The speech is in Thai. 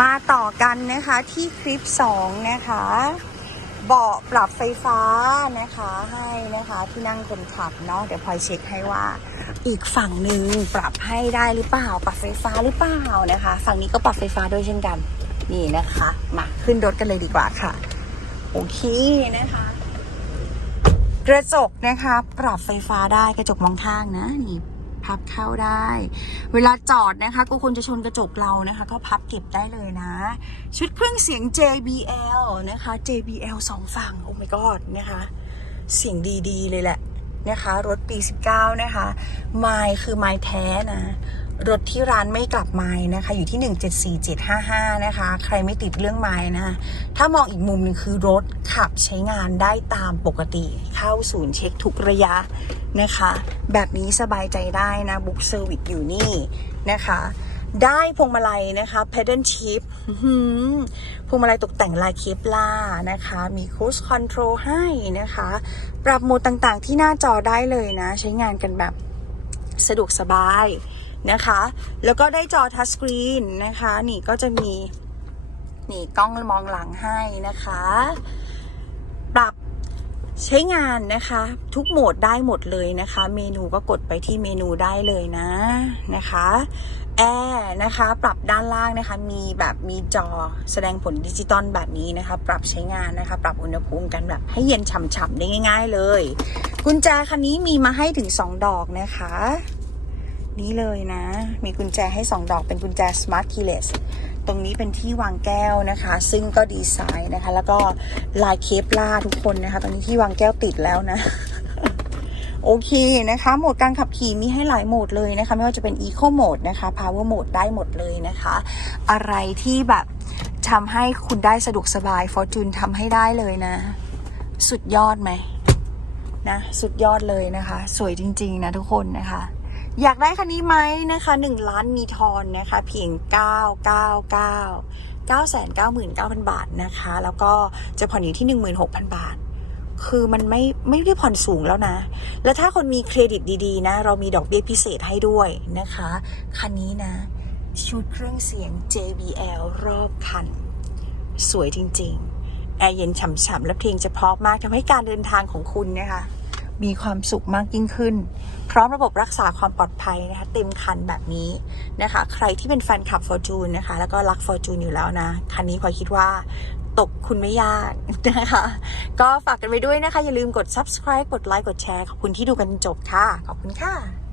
มาต่อกันนะคะที่คลิป 2 นะคะ เบาะปรับไฟฟ้านะคะให้นะคะที่นั่งคนขับเนาะเดี๋ยวพลอยเช็คให้ว่า อีกฝั่งหนึ่งปรับให้ได้หรือเปล่า ปรับไฟฟ้าหรือเปล่านะคะ ฝั่งนี้ก็ปรับไฟฟ้าด้วยเช่นกันนี่นะคะมาขึ้นรถกันเลยดีกว่าค่ะโอเคนะคะ กระจกนะคะ ปรับไฟฟ้าได้กระจกมองข้างนะนี่ พับเข้าได้ เวลาจอดนะคะก็ควรจะชนกระจกเรานะคะ ก็พับเก็บได้เลยนะ ชุดเครื่องเสียง JBL นะคะ JBL สองฝั่ง โอ้ my god นะคะเสียงดีๆ เลยแหละนะคะ รถปี 19 นะคะไมล์คือไมล์แท้นะ รถที่ร้านไม่กลับไมล์นะคะ อยู่ที่ 174755 นะคะ ใครไม่ติดเรื่องไมล์นะถ้ามองอีกมุมหนึงคือรถขับใช้งานได้ตามปกติ เข้าศูนย์เช็คทุกระยะนะคะ แบบนี้สบายใจได้นะบุ๊กเซอร์วิสอยู่นี่นะคะ ได้พวงมาลัยนะคะ pedal shift พวงมาลัยตกแต่งลายเคปล่านะคะ มี cruise control ให้นะคะ ปรับโหมดต่างๆที่หน้าจอได้เลยนะ ใช้งานกันแบบสะดวกสบาย นะคะ แล้วก็ได้จอทัชสกรีนนะคะ นี่ก็จะมีนี่กล้องมองหลังให้นะคะ ปรับใช้งานนะคะ ทุกโหมดได้หมดเลยนะคะ เมนูก็กดไปที่เมนูได้เลยนะนะคะแอร์นะคะ ปรับด้านล่างนะคะ มีแบบมีจอแสดงผลดิจิตอลแบบนี้นะคะ ปรับใช้งานนะคะ ปรับอุณหภูมิกันแบบให้เย็นฉ่ำๆได้ง่าย ๆ เลย กุญแจคันนี้มีมาให้ถึง 2 ดอกนะคะ นี่เลยนะ มีกุญแจให้ 2 ดอกเป็นกุญแจ Smart Keyless ตรงนี้เป็นที่วางแก้วนะคะ ซึ่งก็ดีไซน์นะคะ แล้วก็ลายเคปล่าทุกคนนะคะ ตอนนี้ที่วางแก้วติดแล้วนะ โอเคนะคะ โหมดการขับขี่มีให้หลายโหมดเลยนะคะ ไม่ว่าจะเป็น Eco Mode นะคะ Power Mode ได้หมดเลยนะคะ อะไรที่แบบทำให้คุณได้สะดวกสบาย Fortune ทำให้ได้เลยนะ สุดยอดไหมนะ สุดยอดเลยนะคะ สวยจริง ๆ นะทุกคนนะคะ อยากได้คันนี้ไหมนะคะ1ล้านมีทอนนะคะเพียง 999 999,000 บาทนะคะ แล้วก็จะผ่อนอยู่ที่ 16,000 บาท คือมันไม่ไม่ได้ผ่อนสูงแล้วนะ แล้วถ้าคนมีเครดิตดีๆ นะ เรามีดอกเบี้ยพิเศษให้ด้วยนะคะ คันนี้นะ ชุดเครื่องเสียง JBL รอบคัน สวยจริงๆ แอร์เย็นฉ่ำๆและเพลงจะเพราะมากทำให้การเดินทางของคุณนะคะ มีความสุขมากยิ่งขึ้น พร้อมระบบรักษาความปลอดภัยนะคะเต็มคันแบบนี้นะคะ ใครที่เป็นแฟนคลับ Fortune นะคะ แล้วก็รัก Fortune อยู่แล้วนะ คันนี้พอคิดว่าตกคุณไม่ยากนะคะ ก็ฝากกันไปด้วยนะคะ อย่าลืมกด subscribe กดไลค์กดแชร์ขอบคุณที่ดูกันจบค่ะ ขอบคุณค่ะ